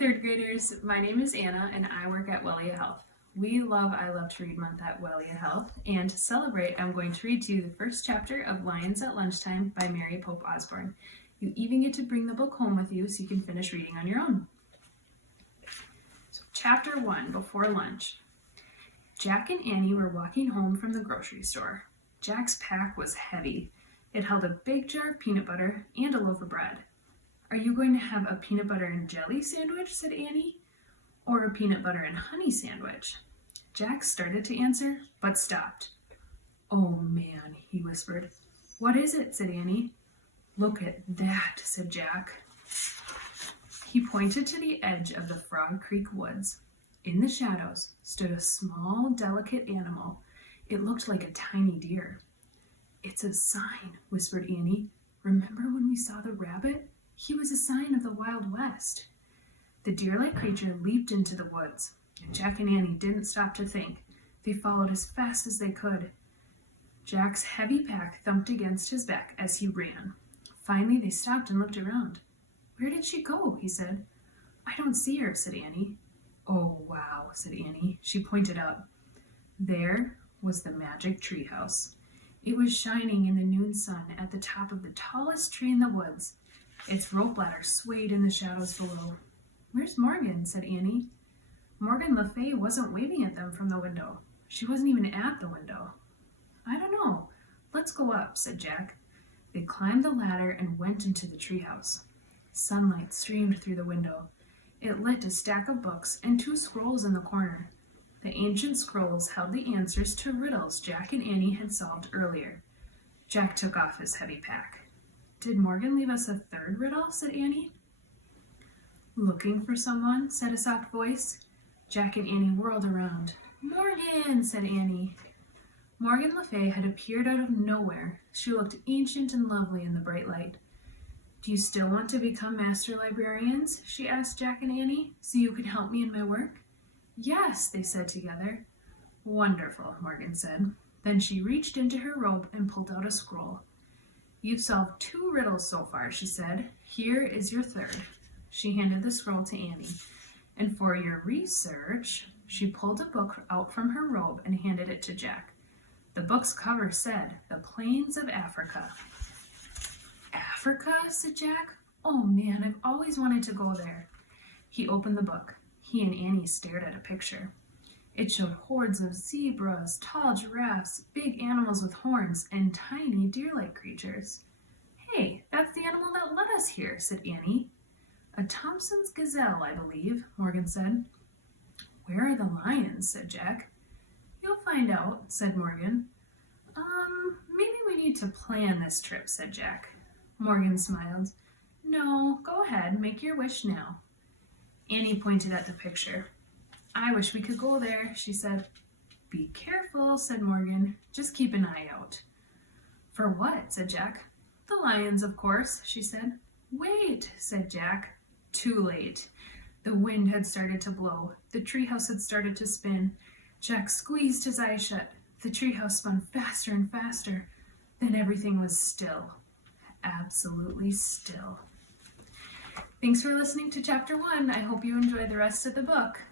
third graders, my name is Anna and I work at Welia Health. We love I Love to Read Month at Welia Health, and to celebrate I'm going to read to you the first chapter of Lions at Lunchtime by Mary Pope Osborne. You even get to bring the book home with you so you can finish reading on your own. So, Chapter 1, Before Lunch. Jack and Annie were walking home from the grocery store. Jack's pack was heavy. It held a big jar of peanut butter and a loaf of bread. "Are you going to have a peanut butter and jelly sandwich?" said Annie. "Or a peanut butter and honey sandwich?" Jack started to answer, but stopped. "Oh man," he whispered. "What is it?" said Annie. "Look at that," said Jack. He pointed to the edge of the Frog Creek woods. In the shadows stood a small, delicate animal. It looked like a tiny deer. "It's a sign," whispered Annie. "Remember when we saw the rabbit? He was a sign of the Wild West." The deer-like creature leaped into the woods. Jack and Annie didn't stop to think. They followed as fast as they could. Jack's heavy pack thumped against his back as he ran. Finally, they stopped and looked around. "Where did she go?" he said. "I don't see her," said Annie. "Oh, wow," said Annie. She pointed up. There was the magic treehouse. It was shining in the noon sun at the top of the tallest tree in the woods. Its rope ladder swayed in the shadows below. "Where's Morgan?" said Annie. Morgan Le Fay wasn't waving at them from the window. She wasn't even at the window. "I don't know. Let's go up," said Jack. They climbed the ladder and went into the treehouse. Sunlight streamed through the window. It lit a stack of books and 2 scrolls in the corner. The ancient scrolls held the answers to riddles Jack and Annie had solved earlier. Jack took off his heavy pack. "Did Morgan leave us a 3rd riddle?" said Annie. "Looking for someone?" said a soft voice. Jack and Annie whirled around. "Morgan!" said Annie. Morgan Le Fay had appeared out of nowhere. She looked ancient and lovely in the bright light. "Do you still want to become master librarians?" she asked Jack and Annie, "so you can help me in my work?" "Yes," they said together. "Wonderful," Morgan said. Then she reached into her robe and pulled out a scroll. "You've solved 2 riddles so far," she said. "Here is your 3rd. She handed the scroll to Annie. "And for your research," she pulled a book out from her robe and handed it to Jack. The book's cover said, "The Plains of Africa." "Africa?" said Jack. "Oh man, I've always wanted to go there." He opened the book. He and Annie stared at a picture. It showed hordes of zebras, tall giraffes, big animals with horns, and tiny deer-like creatures. "Hey, that's the animal that led us here," said Annie. "A Thompson's gazelle, I believe," Morgan said. "Where are the lions?" said Jack. "You'll find out," said Morgan. Maybe we need to plan this trip," said Jack. Morgan smiled. "No, go ahead, make your wish now." Annie pointed at the picture. "I wish we could go there," she said. "Be careful," said Morgan. "Just keep an eye out." "For what?" said Jack. "The lions, of course," she said. "Wait," said Jack. Too late. The wind had started to blow. The treehouse had started to spin. Jack squeezed his eyes shut. The treehouse spun faster and faster. Then everything was still. Absolutely still. Thanks for listening to Chapter 1. I hope you enjoy the rest of the book.